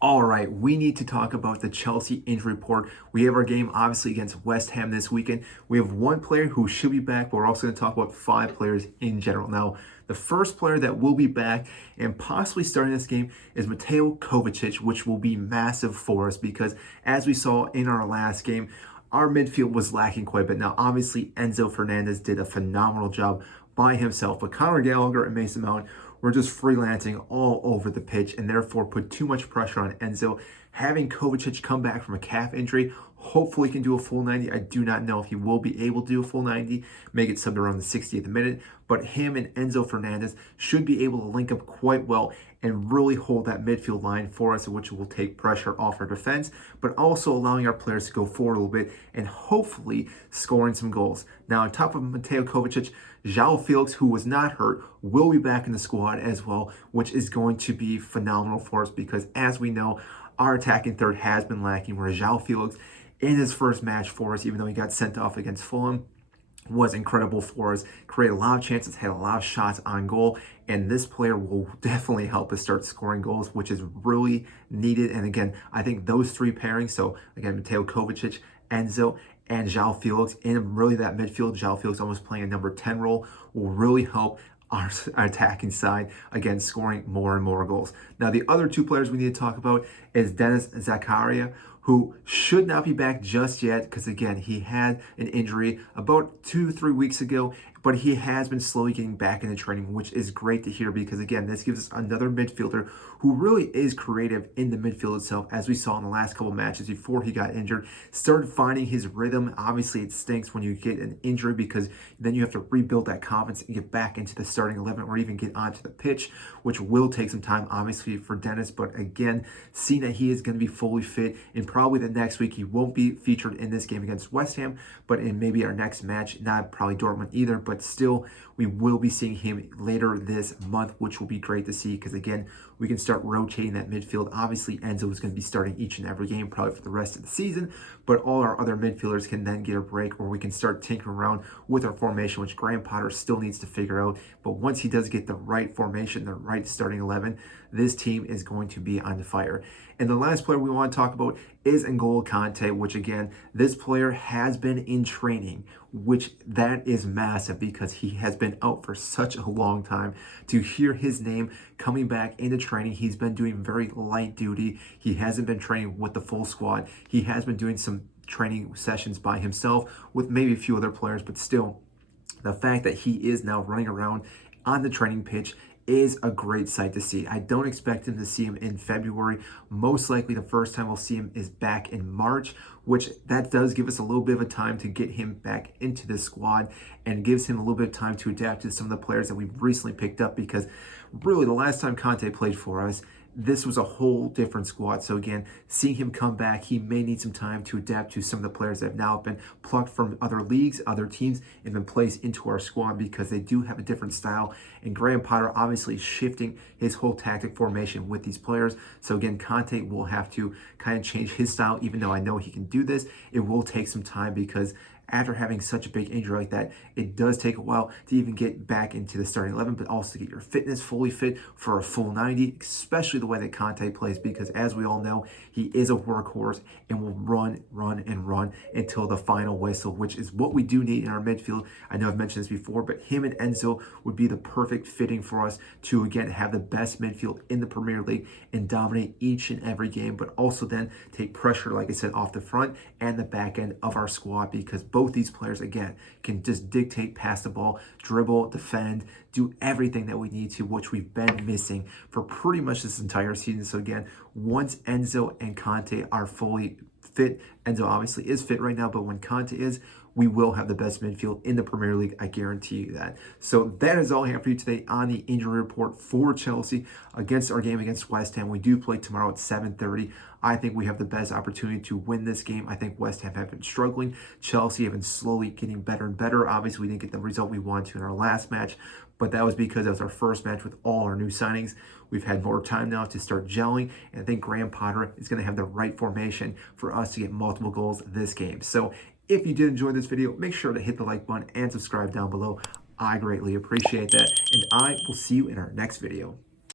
All right, we need to talk about the Chelsea injury report. We have our game obviously against West Ham this weekend. We have one player who should be back, but we're also going to talk about five players in general. Now, the first player that will be back and possibly starting this game is Mateo Kovacic, which will be massive for us because as we saw in our last game, our midfield was lacking quite a bit. Now, obviously, Enzo Fernandez did a phenomenal job by himself, but Conor Gallagher and Mason Mount were just freelancing all over the pitch and therefore put too much pressure on Enzo. Having Kovacic come back from a calf injury, hopefully he can do a full 90. I do not know if he will be able to do a full 90, make it subbed around the 60th minute, but him and Enzo Fernandez should be able to link up quite well and really hold that midfield line for us, which will take pressure off our defense, but also allowing our players to go forward a little bit and hopefully scoring some goals. Now, on top of Mateo Kovacic, Joao Felix, who was not hurt, will be back in the squad as well, which is going to be phenomenal for us because, as we know, our attacking third has been lacking, where Joao Felix, in his first match for us, even though he got sent off against Fulham, was incredible for us, created a lot of chances, had a lot of shots on goal, and this player will definitely help us start scoring goals, which is really needed. And again, I think those three pairings, so again, Mateo Kovacic, Enzo, and Joao Felix, in really that midfield, Joao Felix almost playing a number 10 role, will really help our attacking side, again, scoring more and more goals. Now, the other two players we need to talk about is Dennis Zakaria, who should not be back just yet because, again, he had an injury about 2-3 weeks ago, but he has been slowly getting back into training, which is great to hear because, again, this gives us another midfielder who really is creative in the midfield itself, as we saw in the last couple matches before he got injured. Started finding his rhythm. Obviously, it stinks when you get an injury because then you have to rebuild that confidence and get back into the starting 11 or even get onto the pitch, which will take some time, obviously, for Dennis. But again, seeing that he is going to be fully fit and probably the next week, he won't be featured in this game against West Ham, but in maybe our next match, not probably Dortmund either, but still, we will be seeing him later this month, which will be great to see because, again, we can start rotating that midfield. Obviously, Enzo is going to be starting each and every game, probably for the rest of the season, but all our other midfielders can then get a break or we can start tinkering around with our formation, which Graham Potter still needs to figure out. But once he does get the right formation, the right starting 11, this team is going to be on fire. And the last player we want to talk about is N'Golo Kante, which, again, this player has been in training, which that is massive because he has been out for such a long time. To hear his name coming back into training, he's been doing very light duty. He hasn't been training with the full squad. He has been doing some training sessions by himself with maybe a few other players, but still, the fact that he is now running around on the training pitch is a great sight to see. I don't expect him to see him in February. Most likely the first time we'll see him is back in March, which that does give us a little bit of a time to get him back into the squad and gives him a little bit of time to adapt to some of the players that we've recently picked up because really the last time Conte played for us, this was a whole different squad. So again, seeing him come back, he may need some time to adapt to some of the players that have now been plucked from other leagues, other teams, and been placed into our squad because they do have a different style. And Graham Potter obviously is shifting his whole tactic formation with these players. So again, Conte will have to kind of change his style, even though I know he can do this. It will take some time because after having such a big injury like that, it does take a while to even get back into the starting 11, but also get your fitness fully fit for a full 90, especially the way that Conte plays, because as we all know, he is a workhorse and will run until the final whistle, which is what we do need in our midfield. I know I've mentioned this before, but him and Enzo would be the perfect fitting for us to, again, have the best midfield in the Premier League and dominate each and every game, but also then take pressure, like I said, off the front and the back end of our squad, because both these players, again, can just dictate, pass the ball, dribble, defend, do everything that we need to, which we've been missing for pretty much this entire season. So again, once Enzo and Conte are fully fit, Enzo obviously is fit right now, but when Conte is, we will have the best midfield in the Premier League. I guarantee you that. So that is all I have for you today on the injury report for Chelsea against our game against West Ham. We do play tomorrow at 7:30. I think we have the best opportunity to win this game. I think West Ham have been struggling. Chelsea have been slowly getting better and better. Obviously, we didn't get the result we wanted to in our last match, but that was because it was our first match with all our new signings. We've had more time now to start gelling, and I think Graham Potter is going to have the right formation for us to get multiple goals this game. So if you did enjoy this video, make sure to hit the like button and subscribe down below. I greatly appreciate that, and I will see you in our next video.